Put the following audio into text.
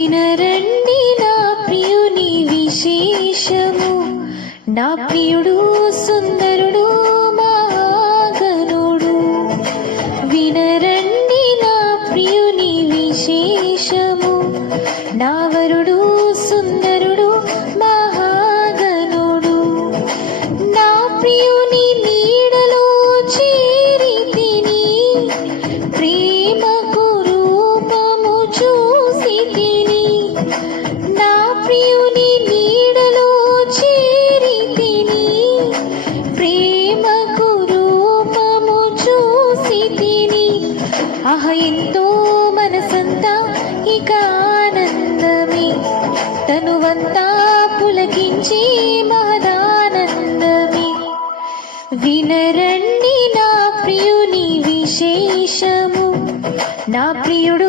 వినరండి నా ప్రియుని విశేషము, నా ప్రియుడు సుందరుడు మహాగణుడు. వినరండి నా ప్రియుని విశేషము, నా వరుడు సుందరుడు మహాగణుడు. నా ప్రియుని నీడలో చేరితిని, ప్రేమకు రూపము చూసితిని. నా ప్రియుని నీడలో చేరితిని, ప్రేమకు రూపము చూసితిని. ఆహ ఎంతో మనసంతా ఇక ఆనందమే, తనువంతా పులకించే మహదానందమే. వినరండి నా ప్రియుని విశేషము, నా ప్రియుడు